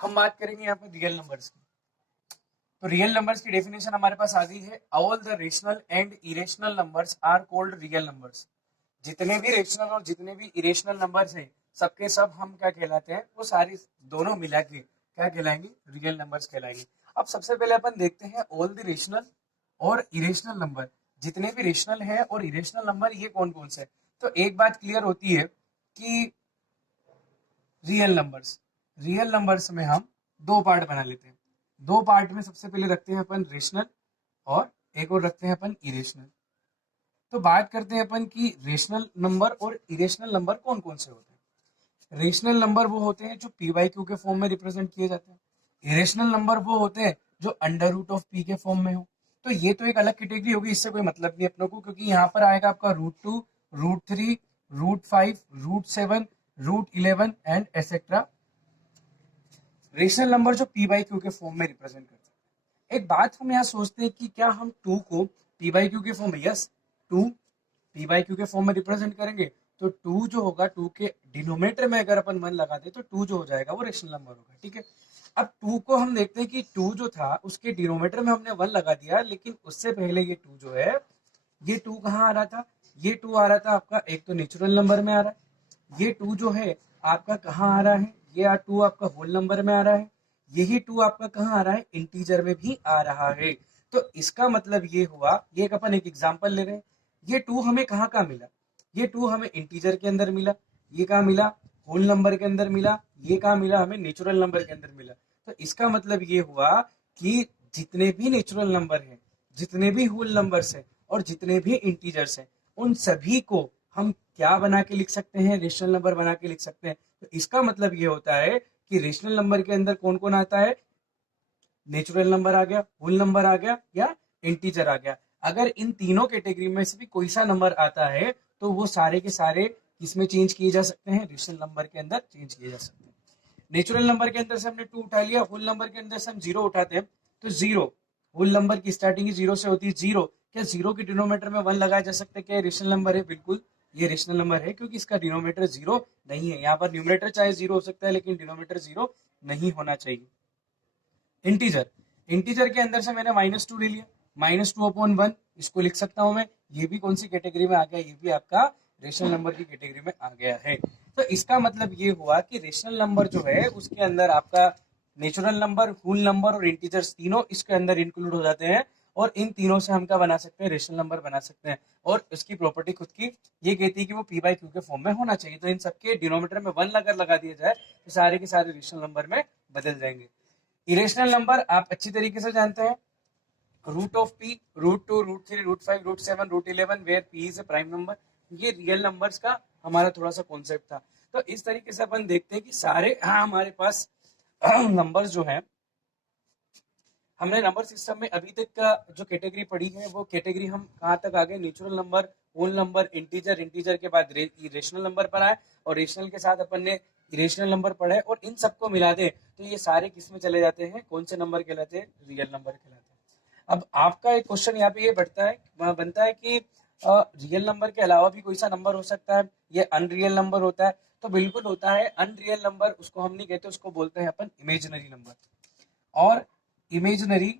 हम बात करेंगे यहाँ पे रियल नंबर्स की। तो रियल नंबर्स की डेफिनेशन हमारे पास आ गई है। All the rational and irrational numbers are called real numbers. जितने भी रेशनल और जितने भी इरेशनल नंबर्स हैं, सबके सब हम क्या कहलाते हैं, वो सारी दोनों मिला के क्या कहलाएंगे, रियल नंबर्स कहलाएंगे। अब सबसे पहले अपन देखते हैं ऑल द रेशनल और इरेशनल नंबर। जितने भी रेशनल है और इरेशनल नंबर ये कौन कौन से। तो एक बात क्लियर होती है कि रियल नंबर्स में हम दो पार्ट बना लेते हैं। दो पार्ट में सबसे पहले रखते हैं अपन रेशनल और एक और रखते हैं अपन इरेशनल। तो बात करते हैं अपन की रेशनल नंबर और इरेशनल नंबर कौन कौन से होते हैं। रेशनल नंबर वो होते हैं जो पी बाई क्यू के फॉर्म में रिप्रेजेंट किए जाते हैं। इरेशनल नंबर वो होते हैं जो अंडर रूट ऑफ पी के फॉर्म में हो। तो ये तो एक अलग कैटेगरी होगी, इससे कोई मतलब नहीं अपनों को, क्योंकि यहाँ पर आएगा आपका √2, √3, √5, √7, √11 एंड एसेट्रा। रेशनल नंबर जो पी बाई क्यू के फॉर्म में रिप्रेजेंट करते हैं। एक बात हम यहाँ सोचते हैं कि क्या हम 2 को पी बाई क्यू के फॉर्म में, यस 2 पी बाई क्यू के फॉर्म में रिप्रेजेंट करेंगे। तो 2 जो होगा, 2 के डिनोमिनेटर में अगर अपन 1 लगा दे तो 2 जो हो जाएगा वो रेशनल नंबर होगा। ठीक है। अब 2 को हम देखते हैं कि 2 जो था उसके डिनोमिनेटर में हमने 1 लगा दिया, लेकिन उससे पहले ये 2 जो है, ये 2 कहाँ आ रहा था, ये 2 आ रहा था आपका एक तो नेचुरल नंबर में आ रहा है। ये 2 जो है आपका कहाँ आ रहा है, ये 2 आपका होल नंबर में आ रहा है। यही 2 आपका कहाँ आ रहा है, इंटीजर में भी आ रहा है। तो इसका मतलब ये हुआ, ये एक अपन एक एग्जांपल ले रहे हैं। ये 2 हमें कहाँ का मिला, ये 2 हमें इंटीजर के अंदर मिला। ये कहाँ मिला, होल नंबर के अंदर मिला। ये कहाँ मिला, हमें नेचुरल नंबर के अंदर मिला। तो इसका मतलब ये हुआ कि जितने भी नेचुरल नंबर हैं, जितने भी होल नंबर्स हैं और जितने भी इंटीजर्स हैं, उन सभी को हम क्या बना के लिख सकते हैं, रेशनल नंबर बना के लिख सकते हैं। तो इसका मतलब ये होता है कि रेशनल नंबर के अंदर कौन कौन आता है, नेचुरल नंबर आ गया, होल नंबर आ गया या इंटीजर आ गया। अगर इन तीनों कैटेगरी में से भी कोई सा नंबर आता है तो वो सारे के सारे किसमें चेंज किए जा सकते हैं, रेशनल नंबर के अंदर चेंज किए जा सकते हैं। नेचुरल नंबर के अंदर से हमने 2 उठा लिया, होल नंबर के अंदर से हम 0 उठाते हैं। तो 0, होल नंबर की स्टार्टिंग 0 से होती है। 0, क्या 0 के डिनोमिनेटर में 1 लगाया जा सकता है, क्या रेशनल नंबर है, बिल्कुल ये रेशनल नंबर है, क्योंकि इसका डिनोमिनेटर 0 नहीं है। यहाँ पर न्यूमरेटर चाहे 0 हो सकता है लेकिन डिनोमिनेटर 0 नहीं होना चाहिए। इंटीजर, इंटीजर के अंदर से मैंने -2 ले लिया, -2/1 इसको लिख सकता हूं मैं। ये भी कौन सी कैटेगरी में आ गया, ये भी आपका रेशनल नंबर की कैटेगरी में आ गया है। तो इसका मतलब ये हुआ कि रेशनल नंबर जो है उसके अंदर आपका नेचुरल नंबर, होल नंबर और इंटीजर्स तीनों इसके अंदर इंक्लूड हो जाते हैं। और इन तीनों से हम क्या बना सकते हैं, रेशनल नंबर बना सकते हैं। और इसकी प्रॉपर्टी खुद की ये कहती है कि वो पी बाई क्यू के फॉर्म में होना चाहिए। तो इन सबके डिनोमिनेटर में 1 अगर लगा दिया जाए तो सारे के सारे रेशनल नंबर में बदल जाएंगे। इरेशनल नंबर आप अच्छी तरीके से जानते हैं, √(p), √2, √3, √5, √7, √11 where p is a prime number. ये रियल नंबर्स का हमारा थोड़ा सा कॉन्सेप्ट था। तो इस तरीके से अपन देखते हैं कि सारे हमारे पास नंबर्स जो है, हमने नंबर सिस्टम में अभी तक का जो कैटेगरी पढ़ी है वो कैटेगरी हम कहाँ तक आ गए, natural number, whole number, integer, integer के बाद रेशनल नंबर पर आए और रेशनल के साथ अपन ने इरेशनल नंबर पढ़े। और इन सबको मिला दे तो ये सारे किस में चले जाते हैं, कौन से नंबर कहलाते हैं, रियल नंबर कहलाते हैं। अब आपका एक क्वेश्चन यहाँ पे ये बनता है कि रियल नंबर के अलावा भी कोई सा नंबर हो सकता है, ये अनरियल नंबर होता है। तो बिल्कुल होता है। अनरियल नंबर उसको हम नहीं कहते, उसको बोलते हैं अपन इमेजिनरी नंबर। और इमेजिनरी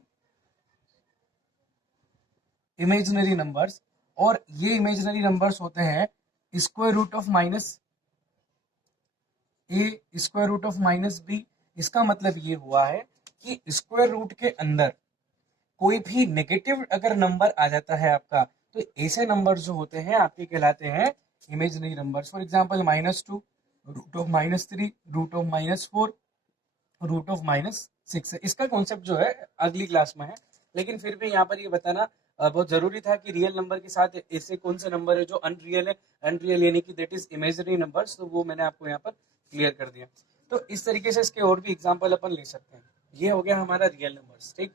इमेजिनरी नंबर्स, और ये इमेजिनरी नंबर्स होते हैं स्क्वायर रूट ऑफ -a, इसका मतलब ये हुआ है कि स्क्वायर रूट के अंदर कोई भी नेगेटिव अगर नंबर आ जाता है आपका, तो ऐसे नंबर जो होते हैं आपके कहलाते हैं इमेजिनरी नंबर्स। For example -2, √(-3), √(-4), √(-6). इसका कॉन्सेप्ट जो है अगली क्लास में है, लेकिन फिर भी यहाँ पर ये बताना बहुत जरूरी था कि रियल नंबर के साथ ऐसे कौन से नंबर है जो अनरियल है। अनरियल यानी कि दैट इज इमेजिनरी नंबर्स, तो वो मैंने आपको यहाँ पर क्लियर कर दिया। तो इस तरीके से इसके और भी एग्जाम्पल अपन ले सकते हैं। ये हो गया हमारा रियल नंबर्स। ठीक,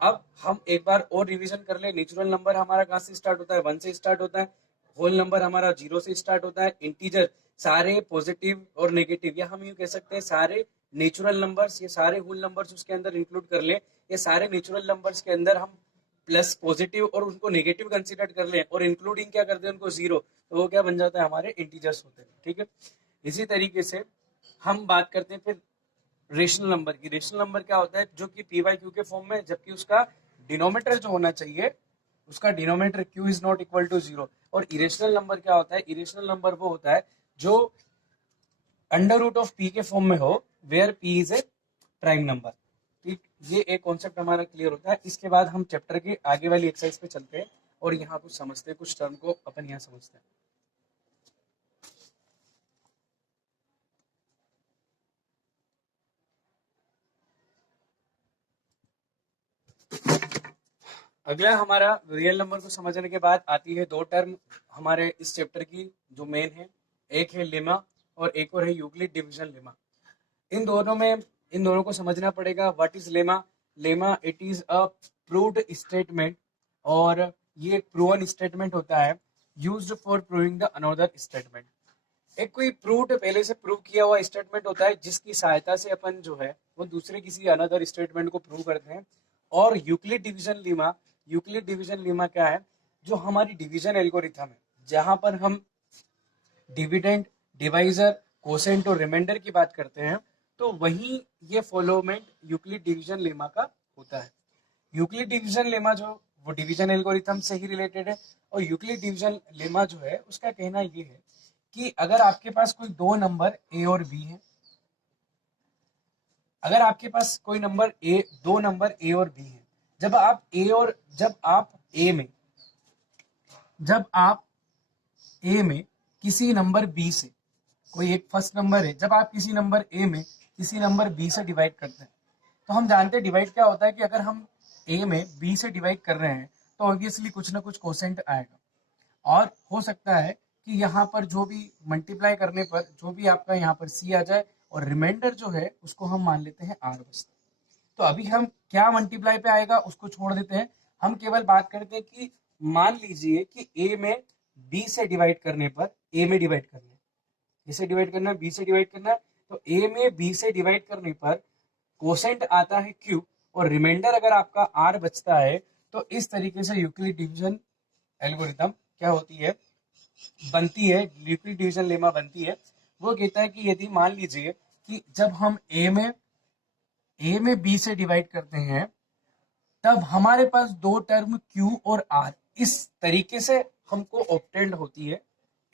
अब हम एक बार और रिवीजन कर ले। नेचुरल नंबर हमारा कहाँ से स्टार्ट होता है, 1 से स्टार्ट होता है। होल नंबर हमारा 0 से स्टार्ट होता है। इंटीजर सारे पॉजिटिव और नेगेटिव, या हम यूँ कह सकते हैं सारे नेचुरल नंबर्स, ये सारे होल नंबर्स उसके अंदर इंक्लूड कर ले। ये सारे नेचुरल नंबर्स के अंदर हम प्लस पॉजिटिव और उनको नेगेटिव कंसीडर कर लें और इंक्लूडिंग क्या कर दें उनको 0, तो वो क्या बन जाता है, हमारे इंटीजर्स होते हैं। ठीक है। इसी तरीके से हम बात करते हैं फिर रेशनल नंबर की। रेशनल नंबर क्या होता है, जो कि पी बाई क्यू के फॉर्म में, जबकि उसका डिनोमीटर जो होना चाहिए, उसका denominator Q is not equal to zero. और इरेशनल नंबर क्या होता है, इरेशनल नंबर वो होता है जो अंडर रूट ऑफ पी के फॉर्म में हो, where P is a prime number. ठीक, ये एक कॉन्सेप्ट हमारा क्लियर होता है। इसके बाद हम चैप्टर के आगे वाली एक्सरसाइज पे चलते हैं और यहाँ कुछ समझते हैं, कुछ टर्म को अपन यहाँ समझते हैं। अगला हमारा रियल नंबर को समझने के बाद आती है दो टर्म हमारे इस चैप्टर की जो मेन है। एक है लेमा और एक और है यूक्लिड डिवीजन लेमा। इन दोनों को समझना पड़ेगा। What is lemma? Lemma it is a proved statement, और ये एक प्रूवन स्टेटमेंट होता है used for proving the another statement. एक कोई प्रूव्ड, पहले से प्रूव किया हुआ स्टेटमेंट होता है जिसकी सहायता से अपन जो है वो दूसरे किसी अनदर स्टेटमेंट को प्रूव करते हैं। और यूक्लिड डिवीजन लीमा क्या है? जो हमारी डिवीजन एल्गोरिथम है, जहां पर हम डिविडेंड, डिवाइजर, कोसेंट और रिमाइंडर की बात करते हैं, तो वही ये फॉलोमेंट यूक्लिड डिवीजन लेमा का होता है। यूक्लिड डिवीजन लेमा जो वो डिवीजन एल्गोरिथम से ही रिलेटेड है। और यूक्लिड डिवीजन लेमा जो है उसका कहना ये है कि अगर आपके पास कोई दो नंबर ए और बी है, अगर आपके पास कोई नंबर ए, दो नंबर ए और बी है, जब आप ए में किसी नंबर बी से, कोई एक फर्स्ट नंबर है, जब आप किसी नंबर ए में किसी नंबर बी से डिवाइड करते हैं, तो हम जानते हैं डिवाइड क्या होता है कि अगर हम ए में बी से डिवाइड कर रहे हैं तो ऑब्वियसली कुछ ना कुछ कोसेंट आएगा। और हो सकता है कि यहाँ पर जो भी मल्टीप्लाई करने पर जो भी आपका यहाँ पर सी आ जाए, और रिमाइंडर जो है उसको हम मान लेते हैं आर बचता। तो अभी हम क्या मल्टीप्लाई पे आएगा उसको छोड़ देते हैं, हम केवल बात करते हैं कि मान लीजिए कि ए में बी से डिवाइड करने पर, ए में डिवाइड करना है, इसे डिवाइड करना है, बी से डिवाइड करना है, तो ए में बी से डिवाइड करने पर कोसेंट आता है क्यू, और रिमाइंडर अगर आपका आर बचता है, तो इस तरीके से यूक्लिड डिवीजन एल्गोरिथम क्या होती है, बनती है, यूक्लिड डिवीजन लेमा बनती है। वो कहता है कि यदि मान लीजिए कि जब हम ए में बी से डिवाइड करते हैं, तब हमारे पास दो टर्म Q और R इस तरीके से हमको ऑब्टेंड होती है,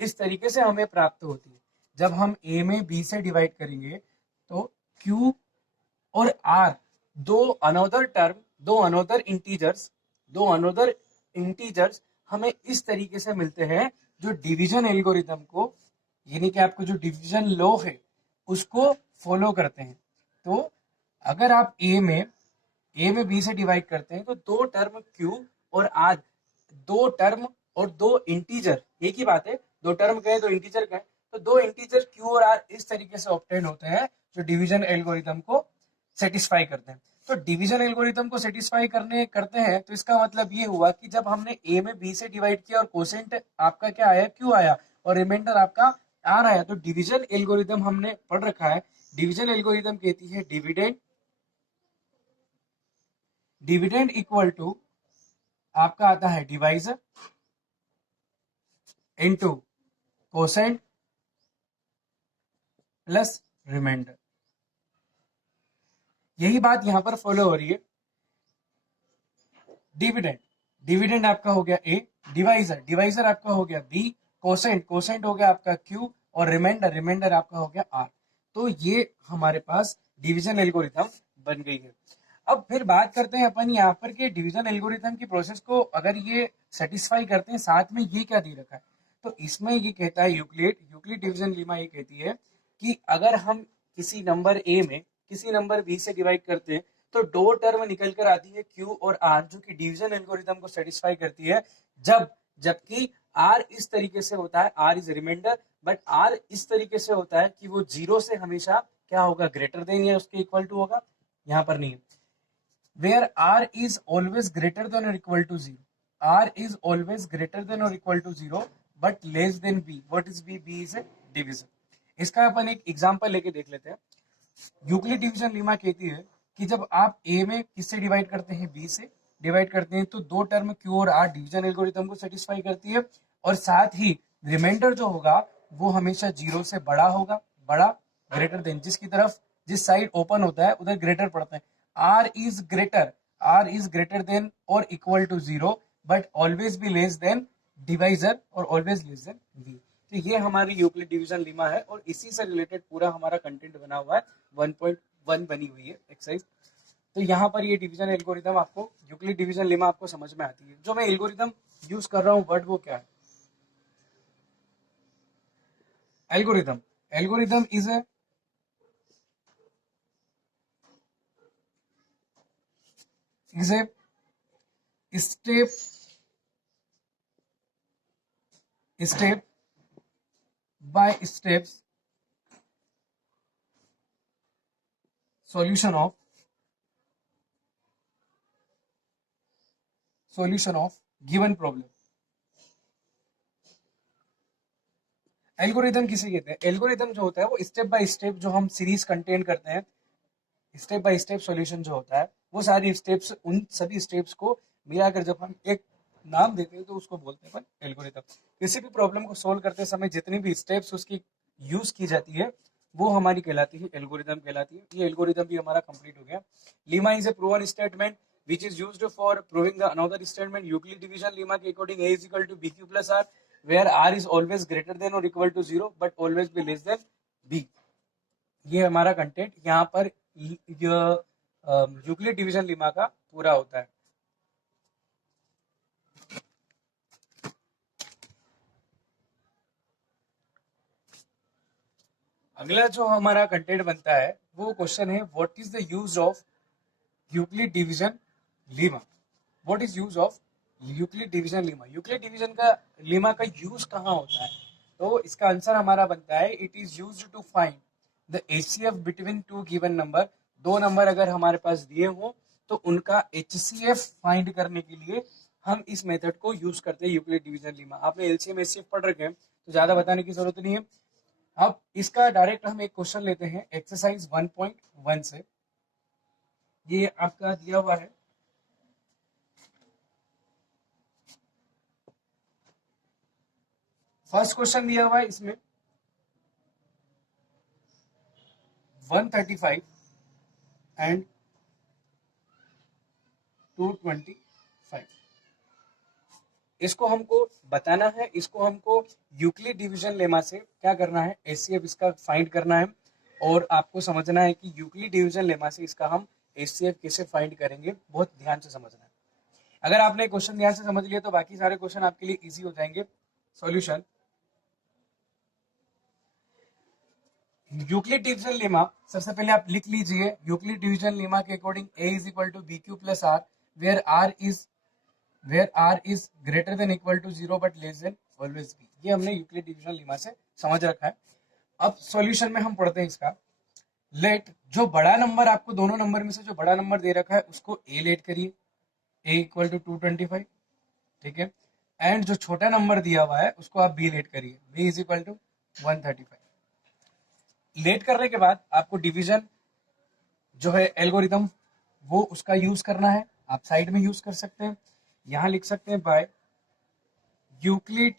इस तरीके से हमें प्राप्त होती है। जब हम A में B से डिवाइड करेंगे तो Q और R, दो अनदर इंटीजर्स हमें इस तरीके से मिलते हैं, जो डिवीजन एल्गोरिथम को, यानी कि आपको जो डिवीजन लॉ है उसको फॉलो करते हैं। तो अगर आप ए में बी से डिवाइड करते हैं तो दो टर्म क्यू और आर, दो टर्म और दो इंटीजर, एक ही बात है, दो टर्म कहें दो इंटीजर कहें, तो दो इंटीजर क्यू और आर इस तरीके से ऑब्टेन होते हैं जो डिवीजन एल्गोरिथम को सेटिस्फाई करते हैं। तो डिवीजन एल्गोरिथम को सेटिस्फाई करते हैं, तो इसका मतलब ये हुआ कि जब हमने ए में बी से डिवाइड किया और कोसेंट आपका क्या आया, क्यू आया, और रिमाइंडर आपका आर आया, तो डिवीजन एल्गोरिथम हमने पढ़ रखा है। डिवीजन एल्गोरिथम कहती है डिविडेंड इक्वल टू आपका आता है divisor into quotient plus remainder. यही बात यहां पर फॉलो हो रही है। डिविडेंड आपका हो गया ए, डिवाइजर आपका हो गया बी, कोसेंट हो गया आपका क्यू, और रिमाइंडर आपका हो गया आर। तो ये हमारे पास डिवीजन एल्गोरिथम बन गई है। अब फिर बात करते हैं अपन यहाँ पर के डिवीजन एल्गोरिथम की प्रोसेस को अगर ये सेटिस्फाई करते हैं, साथ में ये क्या दे रखा है, तो इसमें ये कहता है यूक्लिड डिवीजन लीमा ये कहती है कि अगर हम किसी नंबर ए में किसी नंबर बी से डिवाइड करते हैं, तो दो टर्म निकल कर आती है क्यू और आर, जो कि डिवीजन एल्गोरिथम को सेटिस्फाई करती है। जबकि आर इस तरीके से होता है, R is remainder, but R इस तरीके से होता है कि वो जीरो से हमेशा क्या होगा, ग्रेटर देन या उसके इक्वल टू होगा, यहाँ पर नहीं है। Where R is always greater than or equal to 0. R is always greater than or equal to 0 but less than B. What is B? B is a divisor. इसका अपन एक example लेके देख लेते हैं। यूक्लिड डिवीजन लीमा कहती है कि जब आप A में किससे डिवाइड करते हैं, B से डिवाइड करते हैं, तो दो टर्म Q और R डिवीजन एल्गोरिथम को सेटिस्फाई करती है, और साथ ही रिमाइंडर जो होगा वो हमेशा जीरो से बड़ा होगा, बड़ा ग्रेटर देन, जिसकी तरफ जिस साइड ओपन होता है उधर ग्रेटर पड़ता है। आर इज ग्रेटर देन और equal to zero but always B less than divisor और ऑलवेज लेस देन बी। तो ये हमारी यूक्लिड डिवीजन लीमा है और इसी से रिलेटेड पूरा हमारा कंटेंट बना हुआ है। 1.1 बनी हुई है एक्सरसाइज। तो यहाँ पर ये डिवीजन एल्गोरिदम आपको यूक्लिड डिवीजन लेमा आपको समझ में आती है। जो मैं एल्गोरिदम यूज कर रहा हूँ वर्ड वो क्या है? Algorithm. Algorithm is a step by steps solution of given problem। Algorithm किसे कहते हैं? एल्गोरिदम जो होता है वो स्टेप बाय स्टेप जो हम सीरीज कंटेन करते हैं, स्टेप बाय स्टेप सॉल्यूशन जो होता है वो सारी स्टेप्स, उन सभी स्टेप्स को मिलाकर जब हम एक नाम देते हैं तो उसको बोलते हैं एल्गोरिदम। किसी भी प्रॉब्लम को सोल्व करते समय जितनी भी स्टेप्स उसकी यूज की जाती है वो हमारी कहलाती है एल्गोरिदम कहलाती है। ये एल्गोरिदम भी हमारा कंप्लीट हो गया। Lima is a proven statement which is used for proving the another statement Euclid division lemma के according a is equal to bq plus r where r is always greater than or equal to 0 but always be less than b। ये हमारा content यहाँ पर Euclid division Lima का पूरा होता है। अगला जो हमारा कंटेंट बनता है वो क्वेश्चन है what is the use of Euclid division lemma. What is use of Euclid division lemma? Euclid division का लीमा का यूज कहाँ होता है? तो इसका आंसर हमारा बनता है it is used to find the HCF between two given number. दो नंबर अगर हमारे पास दिए हो तो उनका एचसीएफ फाइंड करने के लिए हम इस मेथड को यूज करते हैं यूक्लिड डिवीजन लीमा। आपने एलसीएम एचसीएफ पढ़ रखे हैं तो ज्यादा बताने की जरूरत नहीं है। अब इसका डायरेक्ट हम एक क्वेश्चन लेते हैं एक्सरसाइज 1.1 से। ये आपका दिया हुआ है। फर्स्ट क्वेश्चन दिया हुआ है इसमें 135 एंड 225। इसको हमको बताना है, इसको हमको यूक्लिड डिवीजन लेमा से क्या करना है, एचसीएफ इसका फाइंड करना है। और आपको समझना है कि यूक्लिड डिवीजन लेमा से इसका हम एचसीएफ कैसे फाइंड करेंगे, बहुत ध्यान से समझना है। अगर आपने क्वेश्चन ध्यान से समझ लिया तो बाकी सारे क्वेश्चन आपके लिए इजी हो जाएंगे। सॉल्यूशन यूक्लिड डिवीजन लेमा, सबसे पहले आप लिख लीजिए यूक्लिड डिवीजन लेमा के according a is equal to B Q plus R where R is greater than equal to 0 but less than always B. ये हमने यूक्लिड डिवीजन लेमा से समझ रखा है। अब सॉल्यूशन में हम पढ़ते हैं इसका। लेट जो बड़ा नंबर आपको दोनों नंबर में से जो बड़ा नंबर दे रखा है उसको a लेट करिए, a इक्वल टू 225, ठीक है। एंड जो छोटा नंबर दिया हुआ है उसको आप b लेट करिए, b is equal to 135। Let करने के बाद आपको डिवीजन जो है एल्गोरिदम वो उसका यूज करना है। आप साइड में यूज कर सकते हैं, यहां लिख सकते हैं बाय यूक्लिड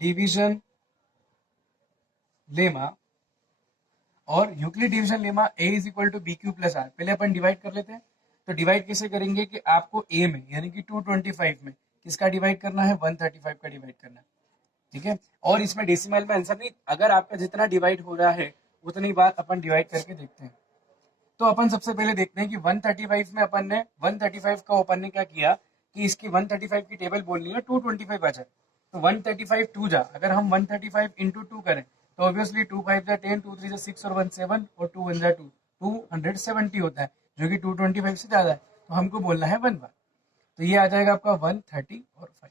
डिवीजन लेमा। और Euclid division lemma a is equal to B Q plus R. पहले अपन डिवाइड कर लेते हैं। तो डिवाइड कैसे करेंगे कि आपको a में यानी कि 225 में किसका डिवाइड करना है, 135 का डिवाइड करना है, ठीक है। और इसमें डेसिमल में आंसर नहीं, अगर आपका जितना डिवाइड हो रहा है उतनी बार अपन डिवाइड करके देखते हैं। तो अपन सबसे पहले देखते हैं कि 135 में अपन ने 135 का अपन ने क्या किया कि इसकी 135 की टेबल बोलनी है 225 आ जाए। तो 135 2 जा, अगर हम 135 इंटू 2 करें तो ऑब्वियसली 2 5 जा 10, 2 3 जा 6 और 1 7 और 2 1 जा 2, 270 होता है जो कि 225 से ज्यादा है। तो हमको बोलना है 1 बार। तो ये आ जाएगा आपका 130 और 5,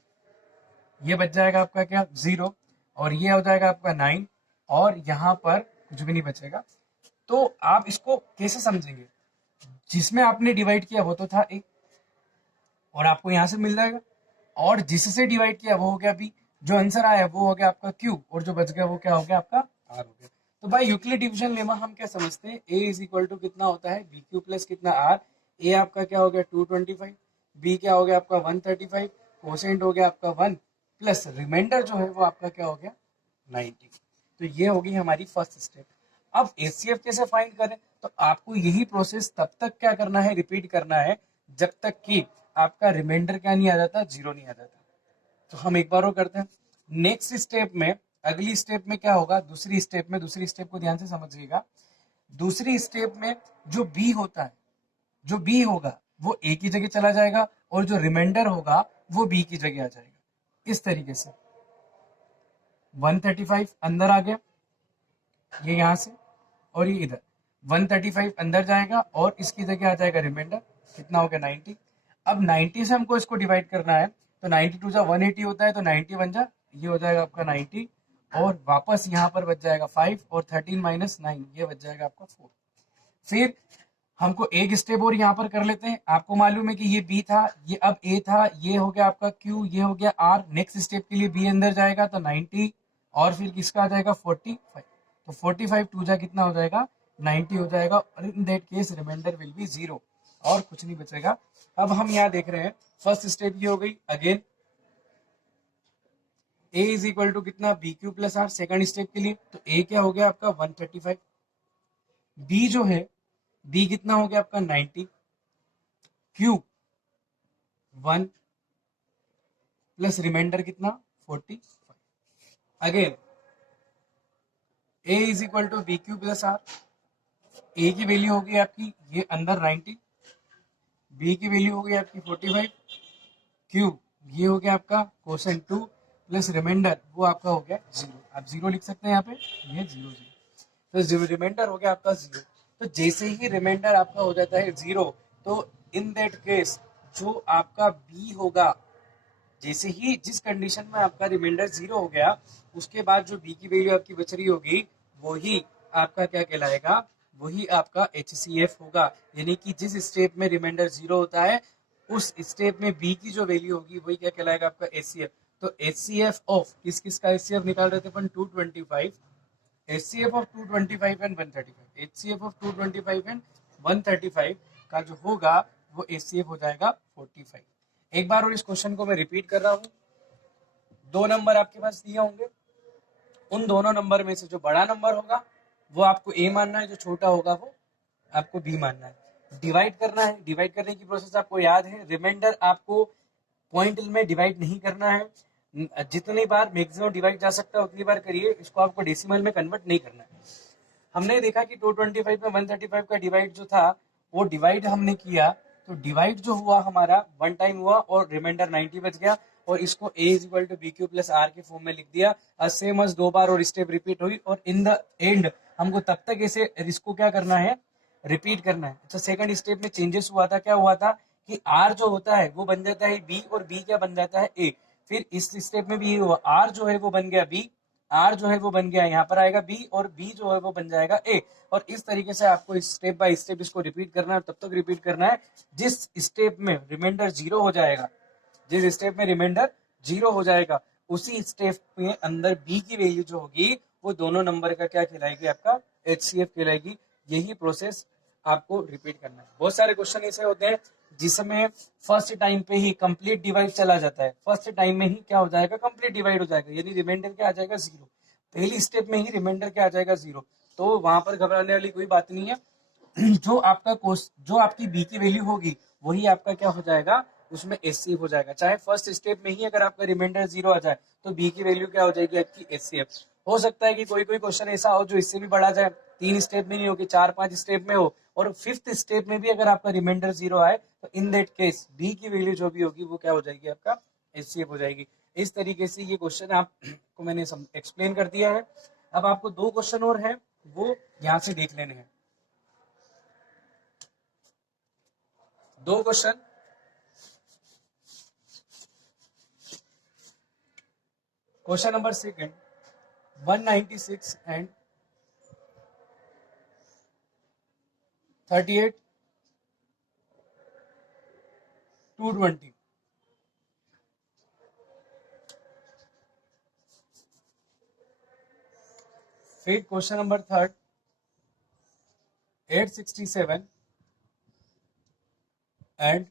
ये बच जाएगा आपका क्या 0, और ये हो जाएगा आपका 9, और यहाँ पर कुछ भी नहीं बचेगा। तो आप इसको कैसे समझेंगे, जिसमें आपने डिवाइड किया वो तो था a और आपको यहाँ से मिल जाएगा, और जिससे डिवाइड किया वो हो गया b, जो आंसर आया वो हो गया आपका q, और जो बच गया वो क्या हो गया आपका r हो गया। तो भाई यूक्लिड डिवीजन लेमा हम क्या समझते हैं, a इज इक्वल टू कितना होता है बी क्यू प्लस कितना r। a आपका क्या हो गया 225, b क्या हो गया आपका 135, कोसेंट हो गया आपका 1, प्लस रिमाइंडर जो है वो आपका क्या हो गया 90। तो ये होगी हमारी फर्स्ट स्टेप। अब एचसीएफ कैसे फाइंड करें, तो आपको यही प्रोसेस तब तक क्या करना है, रिपीट करना है जब तक कि आपका रिमाइंडर क्या नहीं आ जाता, जीरो नहीं आ जाता। तो हम एक बार और करते हैं। नेक्स्ट स्टेप में, अगली स्टेप में क्या होगा, दूसरी स्टेप में, दूसरी स्टेप को ध्यान से समझिएगा। दूसरी स्टेप में जो बी होता है, जो बी होगा वो ए की जगह चला जाएगा और जो रिमाइंडर होगा वो बी की जगह आ जाएगा। इस तरीके से 135 अंदर आ गया, ये यहां से, और ये इधर 135 अंदर जाएगा और इसकी जगह आ जाएगा रिमाइंडर, कितना हो गया 90। अब 90 से हमको इसको डिवाइड करना है, तो 92 जा 180 होता है, तो 90 बन जा, ये हो जाएगा आपका 90, और वापस यहाँ पर बच जाएगा 5 और 13 माइनस 9, ये बच जाएगा आपका 4। फिर हमको एक स्टेप और यहाँ पर कर लेते हैं। आपको मालूम है कि ये बी था, ये अब ए था, ये हो गया आपका क्यू, ये हो गया आर। नेक्स्ट स्टेप के लिए बी अंदर जाएगा तो 90, और फिर किसका आ जाएगा 45, तो 45 टू जा कितना हो जाएगा 90 हो जाएगा, और in that case remainder will be 0, और कुछ नहीं बचेगा। अब हम यहाँ देख रहे हैं फर्स्ट स्टेप ये हो गई। Again a is equal to कितना, B Q plus R. Second step के लिए तो a क्या हो गया आपका 135, b जो है b कितना हो गया आपका 90, q 1 प्लस रिमाइंडर कितना 45। Again a is equal to B Q plus R. a की वैल्यू होगी आपकी ये अंदर 90, b की वैल्यू होगी आपकी 45, q ये हो गया आपका कोसेंट 2 प्लस रिमाइंडर वो आपका हो गया 0। आप 0 लिख सकते हैं यहाँ पे, ये 0 0, तो रिमाइंडर हो गया आपका 0। तो जैसे ही रिमाइंडर आपका हो जाता है 0, तो इन दैट केस जो आपका b होगा, जैसे ही जिस कंडीशन में आपका रिमाइंडर 0 हो गया, उसके बाद जो b की वैल्यू आपकी बच रही होगी वही आपका क्या कहलाएगा, वही आपका HCF होगा। यानी कि जिस स्टेप में रिमाइंडर 0 होता है, उस स्टेप में b की जो वैल्यू होगी वही क्या कहलाएगा आपका HCF। तो HCF ऑफ किस किस का HCF निकाल रहे थे अपन, 225, HCF of 225 and 135, HCF of 225 and 135 का जो होगा वो HCF हो जाएगा 45। एक बार और इस क्वेश्चन को मैं रिपीट कर रहा हूं। दो नंबर आपके पास दिए होंगे, उन दोनों नंबर में से जो बड़ा नंबर होगा वो आपको ए मानना है, जो छोटा होगा वो आपको बी मानना है। डिवाइड करना है, डिवाइड करने की प्रोसेस आपको याद है। रिमाइंडर आपको पॉइंट में डिवाइड नहीं करना है, जितनी बार मैक्सिमम डिवाइड जा सकता है उतनी बार करिए, इसको आपको डेसिमल में कन्वर्ट नहीं करना है। हमने देखा कि 225 में 135 का डिवाइड जो था वो डिवाइड हमने किया, तो डिवाइड जो हुआ हमारा वन टाइम हुआ और रिमाइंडर 90 बच गया, और इसको a is equal to B Q plus R के फॉर्म में लिख दिया। सेम अस दो बार और स्टेप रिपीट हुई, और इन द एंड हमको तब तक ऐसे इसको क्या करना है, रिपीट करना है। अच्छा, सेकंड स्टेप में चेंजेस हुआ था, क्या हुआ था कि r जो होता है वो बन जाता है b, और b क्या बन जाता है a। फिर इस स्टेप में भी ये हुआ, r जो है वो बन गया b, आर जो है वो बन गया, यहाँ पर आएगा बी, और बी जो है वो बन जाएगा ए। और इस तरीके से आपको स्टेप बाय स्टेप इसको रिपीट करना है, तब तक रिपीट करना है जिस स्टेप में रिमाइंडर 0 हो जाएगा, जिस स्टेप में रिमाइंडर 0 हो जाएगा उसी स्टेप में अंदर बी की वैल्यू जो होगी वो दोनों नंबर का क्या कहलाएगी, आपका HCF कहलाएगी। यही प्रोसेस आपको रिपीट करना है। बहुत सारे क्वेश्चन ऐसे होते हैं जिसमें फर्स्ट टाइम पे ही कंप्लीट डिवाइड चला जाता है, फर्स्ट टाइम में ही क्या हो जाएगा, कंप्लीट डिवाइड हो जाएगा, यानी रिमाइंडर क्या आ जाएगा 0, पहली स्टेप में ही रिमाइंडर क्या आ जाएगा 0। तो वहां पर घबराने वाली कोई बात नहीं है। जो आपका जो आपकी बी की वैल्यू होगी वही आपका क्या हो जाएगा, उसमें HCF हो जाएगा। चाहे फर्स्ट स्टेप में ही अगर आपका रिमाइंडर 0 आ जाए तो बी की वैल्यू क्या हो जाएगी आपकी HCF। हो सकता है कि कोई कोई क्वेश्चन ऐसा हो जो इससे भी बढ़ा जाए, 3 स्टेप में नहीं होगी, 4-5 स्टेप में हो, और फिफ्थ स्टेप में भी अगर आपका रिमाइंडर 0 आए तो इन दैट केस बी की वैल्यू जो भी होगी वो क्या हो जाएगी, आपका HCF हो जाएगी। इस तरीके से ये क्वेश्चन आपको मैंने एक्सप्लेन कर दिया है। अब आपको 2 क्वेश्चन और है वो यहाँ से देख लेने हैं। 2 question, question number second 196 and 38 220। फिर क्वेश्चन नंबर थर्ड 867 एंड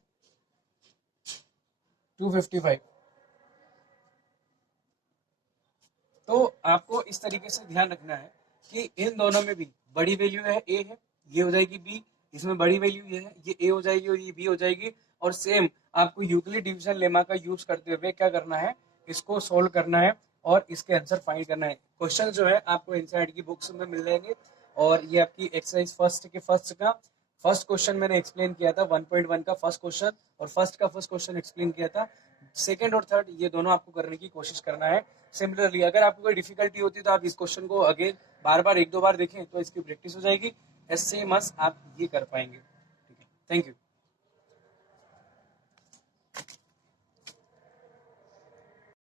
255। तो आपको इस तरीके से ध्यान रखना है कि इन दोनों में भी बड़ी वैल्यू है ए है, ये हो जाएगी बी, इसमें बड़ी वैल्यू ये है, ये ए हो जाएगी और ये बी हो जाएगी। और सेम आपको यूक्लिड डिवीजन लेमा का यूज करते हुए क्या करना है, इसको सोल्व करना है और इसके आंसर फाइंड करना है। क्वेश्चन जो है आपको इनसाइड की बुक्स में मिल जाएंगे। और ये आपकी एक्सरसाइज फर्स्ट का फर्स्ट क्वेश्चन मैंने एक्सप्लेन किया था 1.1 का फर्स्ट क्वेश्चन, और फर्स्ट का फर्स्ट क्वेश्चन एक्सप्लेन किया था। सेकंड और थर्ड ये दोनों आपको करने की कोशिश करना है। सिमिलरली अगर आपको कोई डिफिकल्टी होती है तो आप इस क्वेश्चन को अगेन बार बार एक दो बार देखें तो इसकी प्रैक्टिस हो जाएगी। एस सेम आप ये कर पाएंगे। ठीक है, थैंक यू।